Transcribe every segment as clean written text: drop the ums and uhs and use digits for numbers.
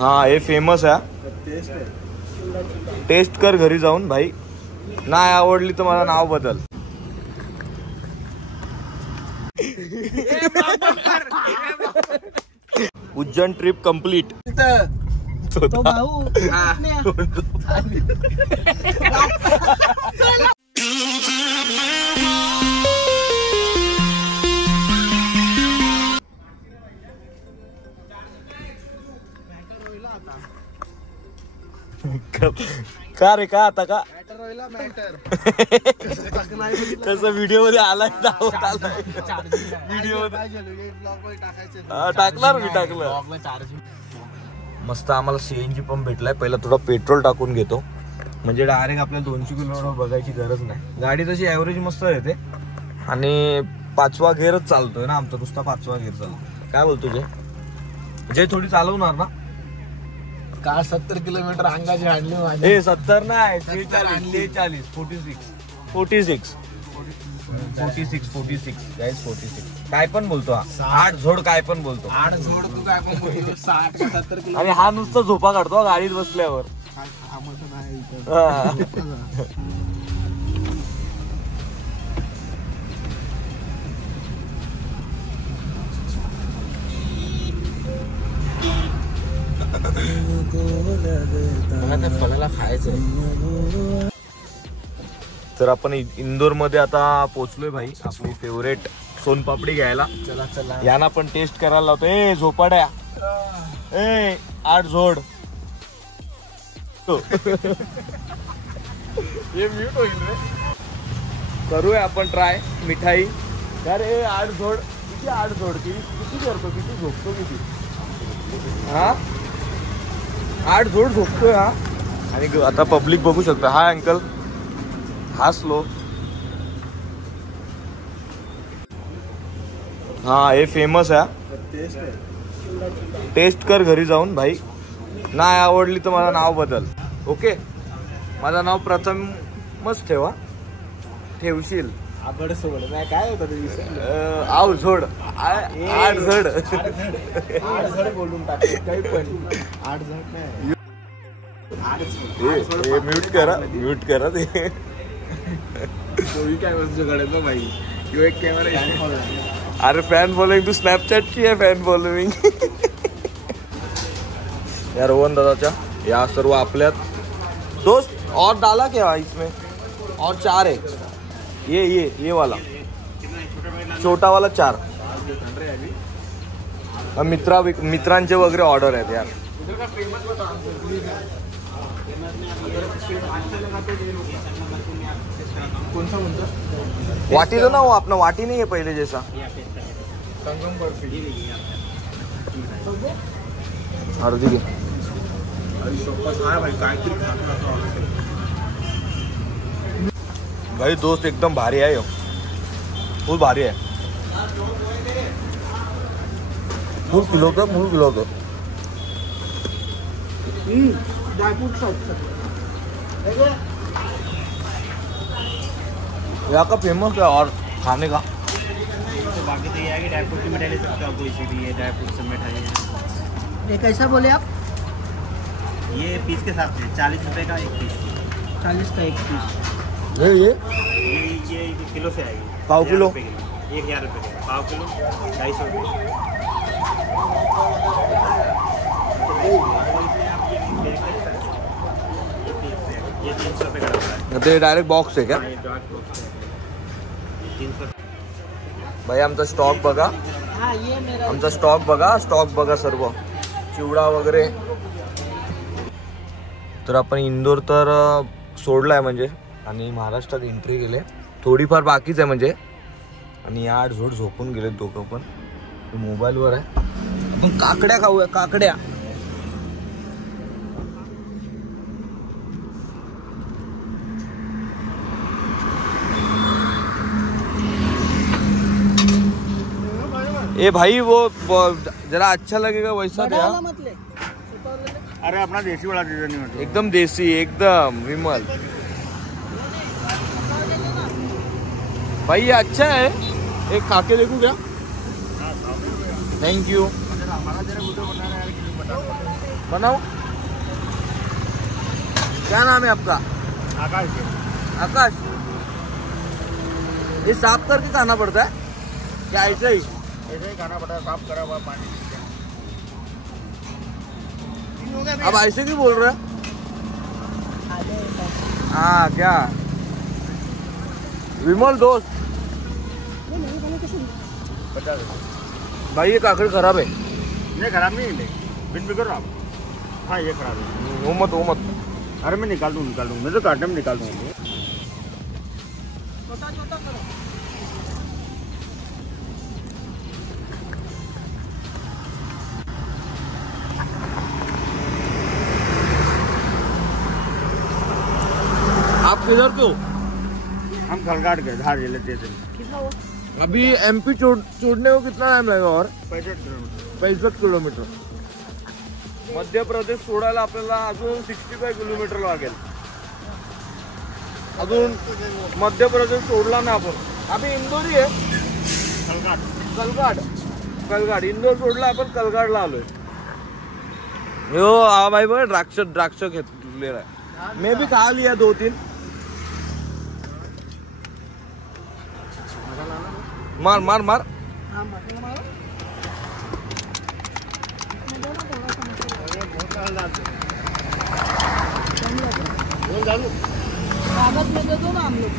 हाँ ये फेमस है. टेस्ट कर घरी जाऊन भाई. नाही आवडली तर मला नाव बदल. Ujjain trip complete. तो भाऊ का रे का आता का मॅटर कसं व्हिडिओ मध्ये आलाय व्हिडिओ टाकणार मी टाकलं. मस्त आम्हाला सीएनजी पंप भेटलाय. पहिला थोडा पेट्रोल टाकून घेतो म्हणजे डायरेक्ट आपल्याला 200 किलोमीटर बघायची गरज नाही. गाडी तशी ऍव्हरेज मस्त येते आणि 5वा गिअरच चालतोय ना आमचा. नुसता 5वा गिअर चालतो. काय बोलतो जे थोडी चालवणार ना का 70 किलोमीटर अंगाची हाडली माझी. ए 70 नाही 46 46 गाइस 46 काय पण बोलतो हा. 8 झोड काय पण बोलतो. 8 झोड तू काय पण बोलतो. 60 का 70 किलो. आणि हा नुसतं झोपा काढतो गाडीत बसल्यावर. फळाला खायचं. तर आपण इंदोर मध्ये आता पोहोचलोय भाई. आपली फेवरेट सोनपापडी घ्यायला. चला चला यांना पण टेस्ट करायला लावतो. ए झोपाड्या ए 8 झोड. हे म्यूट होईल रे. करूया आपण ट्राय मिठाई. अरे 8 झोड किती. 8 झोड किती करतो किती झोपतो किती. हा 8 झोड झोपतोय हा. आणि आता पब्लिक बघू शकतो. हा अंकल हा स्लो. हा हे फेमस आहे. टेस्ट कर घरी जाऊन भाई. नाही आवडली तर मला नाव बदल. ओके माझं नाव प्रथमच ठेवा. ठेवशील आबड सोड नाही काय होतं. आव झोड 8 झड. 8 झड बोलून टाकतो काही पण. 8 झड नाही. म्यूट करा ते. कोई काय वस्तू घडत भाई. यो एक कॅमेरा. अरे फैन फॉलोइंग तू स्नॅपचॅट की है फैन फॉलोइंग. या रोहन दादाच्या या सर्व आपल्यात दोस्त और डाला क्या इसमें और 4 है. ये वाला छोटा वाला 4. मित्रांचे वगैरे ऑर्डर आहेत यार. वाटी दो ना. वो अपना वाटी नहीं है पहले जैसा. अर्धी घे भाई. दोस्त एकदम भारी आहे. फुल भारी आहे. फुल किलो का यहाँ का फेमस है और खाने का. तो बाकी तो ये है कि ड्राई फ्रूट की मिठाई ले सकते हो. कोई सी भी है ड्राई फ्रूट सब मिठाई है. ये कैसा बोले आप. ये पीस के साथ है 40 रुपये का एक पीस. 40 का एक पीस. ये किलो से आएगी. पाव किलो 1000 रुपये का. पाव किलो 250 रुपये. ये 300 रुपये का रहता है. ते डायरेक्ट बॉक्स आहे का. 300. भाई आमचा स्टॉक बघा. आमचा स्टॉक बघा सर्व चिवडा वगैरे. तर आपण इंदोर तर सोडलाय म्हणजे आणि महाराष्ट्रात एंट्री केले. थोडीफार बाकीच आहे म्हणजे. आणि 8 झोड झोपून गेले दोघं पण. मोबाईलवर आहे. आपण काकड्या खाऊया. काकड्या ए भाई वो जरा अच्छा लगेगा वैसा दे. अरे अपना देसी वाला दे देनी है. एकदम देसी एकदम विमल. भाई ये अच्छा है. एक खा के देखूं क्या. Thank you. बनाओ। क्या नाम है आपका? आकाश जी। आकाश। ये साफ करके खाना पड़ता है क्या ऐसे ही? ऐसे ही खाना पड़ता है, साफ करा हुआ पानी। अब ऐसे क्यों बोल रहे हैं? हाँ क्या विमल दोस्त 50 भाई ये काकड़ी खराब है। नहीं, खराब नहीं है, बिन भी करो आप। हाँ ये खराब है। वो मत अरे मैं निकाल दूँ मैं तो काटने में निकाल दूँगा। आप किधर के हो? हम खलगाट गए धार जिले स्टेशन। अभी एमपी छोड़ने को कितना टाइम लगेगा? और 65 किलोमीटर। मध्य प्रदेश सोडायला आपल्याला अजून 65 किलोमीटर लागेल। अजून मध्य प्रदेश सोडला ना आपण, अभी इंदोरी आहे कलगाड इंदोर सोडला, आपण कलगाडला आलोय। यो हा भाई बघ द्राक्ष घेतलेला आहे। मैं भी खा लिया 2-3। मार कागज में दे दो ना हम लोग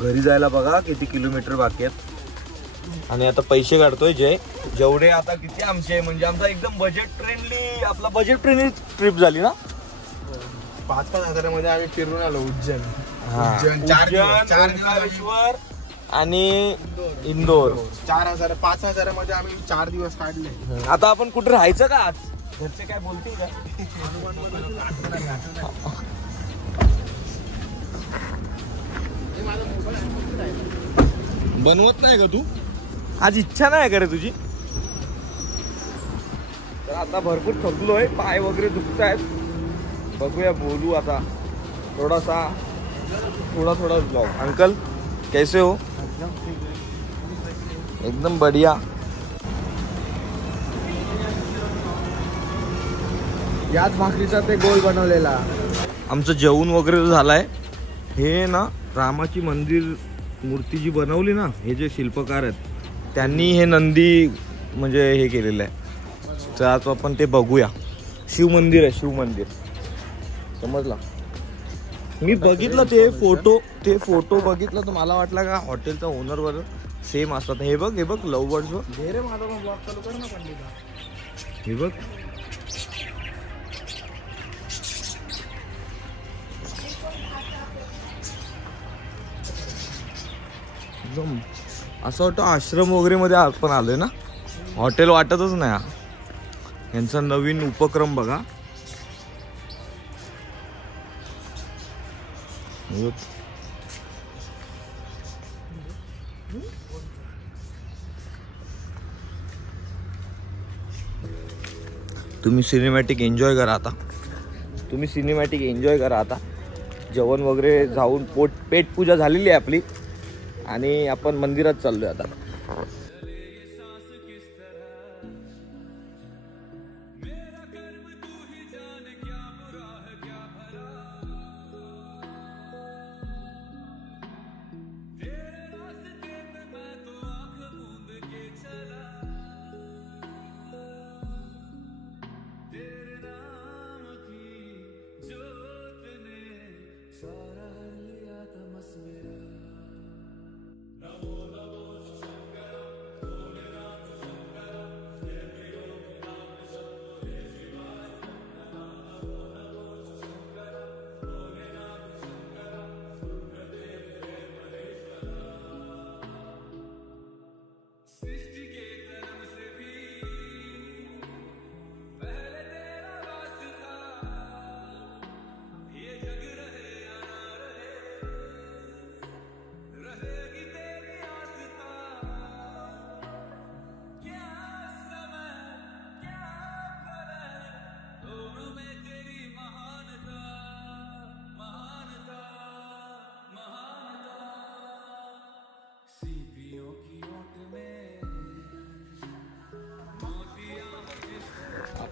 घरी जायला बघा किती किलोमीटर बाकी आहेत। आणि आता पैसे काढतोय जेवढे आता किती आमचे, म्हणजे आमचा एकदम बजेट फ्रेंडली, आपला बजेट फ्रेंडली ट्रिप झाली ना। 5-5 हजारामध्ये आम्ही फिरून आलो उज्जैन। उज्जैन, चार दिवस ओंकारेश्वर आणि इंदोर। 4,000 5,000मध्ये आम्ही 4 दिवस काढले। आता आपण कुठे राहायचं का आज? घरचे काय बोलतील का? बनवत नाही का तू? आज इच्छा नाही का रे तुझी? तर आता भरपूर थकलोय, पाय वगैरे दुखत आहेत। बघूया, बोलू आता थोड़ा ब्लॉग। अंकल कैसे हो? एकदम बढ़िया। याच भाकरीचा ते गोल बनवलेला। आमचं जेवण वगैरे झालंय। हे ना रामाची मंदिर मूर्ती जी बनवली ना, हे जे शिल्पकार आहेत त्यांनी हे नंदी म्हणजे हे केलेलं आहे। तर आज आपण ते बघूया। शिव मंदिर आहे, शिव मंदिर समजला। मी बघितलं ते फोटो बघितलं तर मला वाटलं का हॉटेलचा ओनर वर सेम असतात। हे बघ लव बर्ड्स बघ। ढेरे माझा ब्लॉग चालू कर ना पंडिता। हे बघ एकदम असं वाटतं आश्रम वगैरे मध्ये आपण आलोय ना, हॉटेल वाटतच नाही। यांचा नवीन उपक्रम बघा। तुम्ही सिनेमॅटिक एन्जॉय करा आता। जेवण वगैरे जाऊन पेट पूजा झालेली आहे आपली आणि आपण मंदिरात चाललोय आता।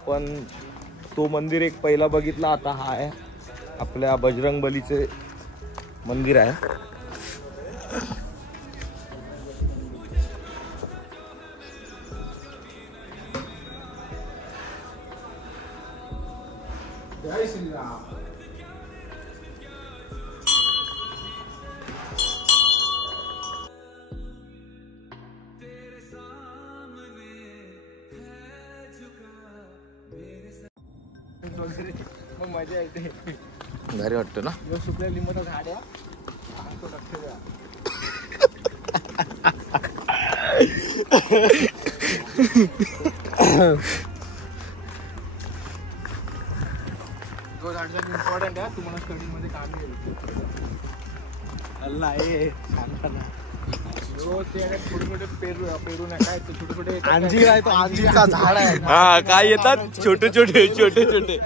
आपण तो मंदिर एक पहिला बघितला, आता हा आहे आपल्या बजरंगबलीचे मंदिर आहे. जय श्रीराम. मग मजा येते. भारी वाटतं ना. सुकल्या लिंबाचं झाड आहे. तो झाड इम्पॉर्टंट आहे. तुम्हाला स्टडी मध्ये काम येईल. अल्ला आहे छोटे छोटे पेरू नाही काय छोटे छोटे अंजीर आहे. तो अंजीरचा झाड आहे. हा काय येतात छोटे छोटे छोटे छोटे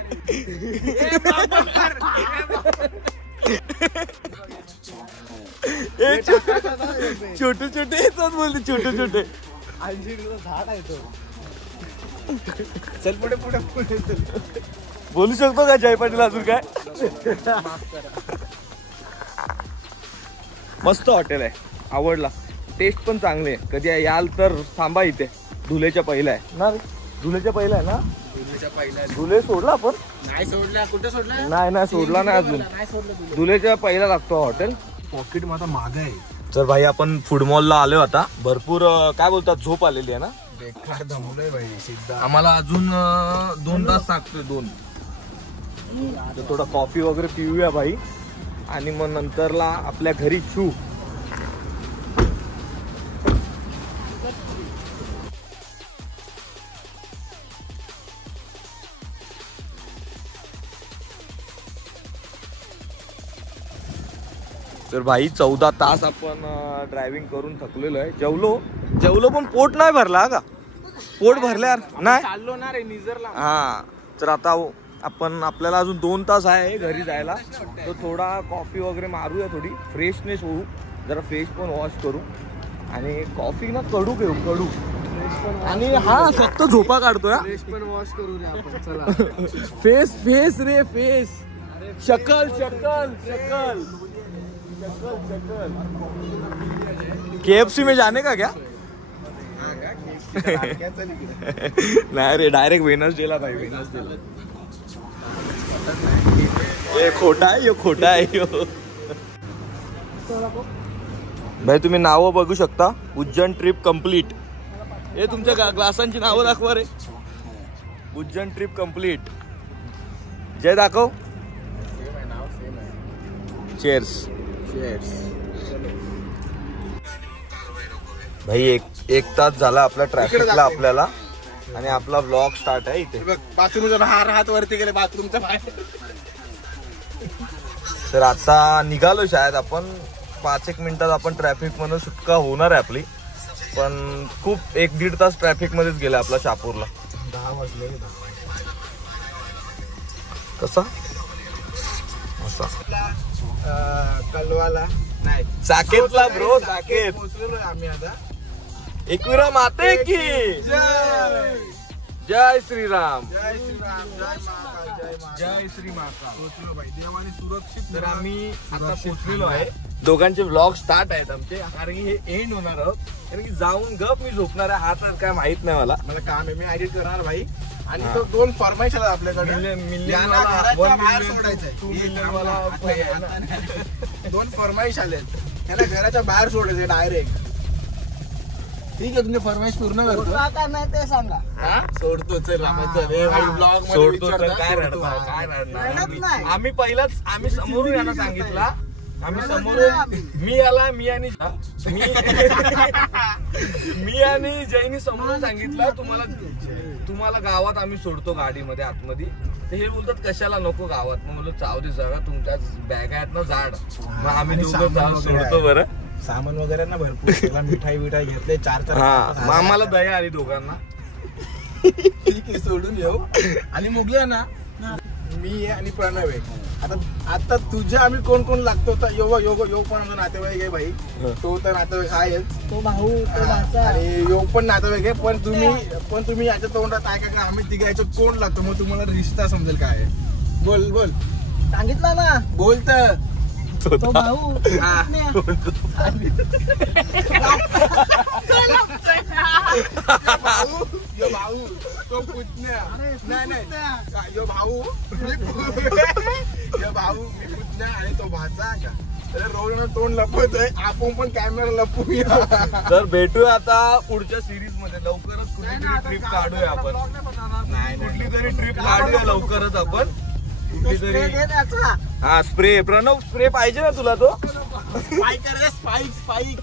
छोटे छोटे येतात बोलते छोटे छोटे. अंजीरचं झाड आहे तो. चल पुढे पुढे पुढे चल. बोलू शकतो का जय पाटील अजून काय. मस्त हॉटेल आहे, आवडला. टेस्ट पण चांगली आहे. कधी याल तर थांबा इथे. धुलेच्या पहिला आहे ना रे. धुलेच्या पहिला आहे ना. धुले सोडला आपण. नाही सोडला. कुठे सोडला. नाही सोडला नाही अजून. धुलेच्या पहिला लागतो हॉटेल. पॉकेट माझा माग आहे. तर भाई आपण फूड मॉलला आलो आता. भरपूर काय बोलतात झोप आलेली आहे ना. बेकार दमलोय भाई सिद्धा. आम्हाला अजून 2 तास लागतोय. 2 तर थोडा कॉफी वगैरे पिऊया भाई आणि मग नंतरला आपल्या घरी छू. तर भाई 14 तास आपण ड्रायव्हिंग करून थकलेलो आहे. जेवलो पण पोट नाही भरला का. पोट भरल्या नाही चाललो ना रे निजरला. हा तर आता आपल्याला अजून 2 तास आहे घरी जायला. तर थोडा कॉफी वगैरे मारूया. थोडी फ्रेशनेस होऊ. जरा फेस पण वॉश करू आणि कॉफी ना कडू घेऊ. कडू आणि हा फक्त झोपा काढतोय. फ्रेश पण वॉश करू रे आपण. चला. फेस रे फेस. शकल शकल शकल KFC में जाने का क्या. नाही रे डायरेक्ट वेनसडेला भाई. वेनसडेला ये खोटा आहे. यो खोटा आहे यो. भाई तुम्ही नावं बघू शकता. Ujjain trip complete. हे तुमच्या ग्लासांची नावं दाखवा रे. Ujjain trip complete. जय दाखव. चेअर्स. भाई एक तास झाला आपल्या ट्रॅफिकला आपल्याला आणि आपला व्लॉग स्टार्ट आहे इथे. बाथरूमच्या बाहेर हात वरती गेले. बाथरूमच्या बाहेर. तर आता निघालो शायद आपण. 5-1 मिनिटात आपण ट्रॅफिक मधून सुटका होणार आहे आपली. पण खूप 1-1.5 तास ट्रॅफिक मध्येच गेला आपला शहापूरला. 10 वाजले. कसा असा कलवाला नाही साकेतला ब्रो. साकेत पोहोचलेलो आम्ही आता. एकविरा माते की जय श्रीराम. जय श्रीराम. जय महाकाल. जय श्री महाकाल. पोहोचलो भाई देवाने सुरक्षित. तर आम्ही आता पोहोचलेलो आहे. दोघांचे व्लॉग स्टार्ट आहेत आमचे. कारण की हे एंड होणार आहोत. कारण की जाऊन गप मी झोपणार आहे. हा तर काय माहित नाही मला काम आहे. मी एडिट करणार भाई. आणि तो 2 फॉर्मॅश आहेत आपल्याकडे. यांना घराच्या बाहेर सोडायचंय. 2 फॉर्मॅश आलेत. त्यांना घराच्या बाहेर सोडायचंय डायरेक्ट. ठीक आहे तुमचे फॉर्मॅश पूर्ण करतो. नाही ते सांगा. सोडतो चल. ब्लॉग सोडतो तर काय रडणार. काय रडणार. आम्ही पहिलाच आम्ही समोरून यांना सांगितला. आम्ही समोरून मी आणि जयनी समोरून सांगितलं तुम्हाला गावात आम्ही सोडतो गाडीमध्ये आतमध्ये. ते हे बोलतात कशाला नको गावात. मग बोललो चावदी सगळं तुमच्या बॅग आहेत ना जाड. मग आम्ही दोघं जाऊन सोडतो. बरं सामान वगैरे ना भरपूर. मिठाई घेतले 4-4. हा मग आम्हाला दया आली दोघांना. ठीक आहे सोडून येऊ. आणि मोगल्या ना मी आणि प्रणव आहे. आता तुझे आम्ही कोण कोण लागतो तर यो पण आमचा नातेवाईक आहे भाई. तो तर नातेवाईक आहेच. तो भाऊ तो भाचा. आणि यो पण नातेवाईक आहे. पण तुम्ही याच्या तोंडात काय काय आम्ही तिघ याच्यात कोण लागतो मग तुम्हाला रिश्ता समजेल काय आहे. बोल सांगितलं ना बोलत तो भाऊ. यो भाऊ तो पुतण्या. नाही यो भाऊ मी पुतण्या आणि तो भाचा का. रोहन तोंड लपवतोय आपण पण कॅमेरा लपवूया. तर भेटूया आता पुढच्या सिरीज मध्ये लवकरच. कुठली ट्रिप काढूया आपण. कुठली तरी ट्रिप काढूया लवकरच आपण. कुठली तरी हा स्प्रे. प्रणव स्प्रे पाहिजे ना तुला तो. स्पाइक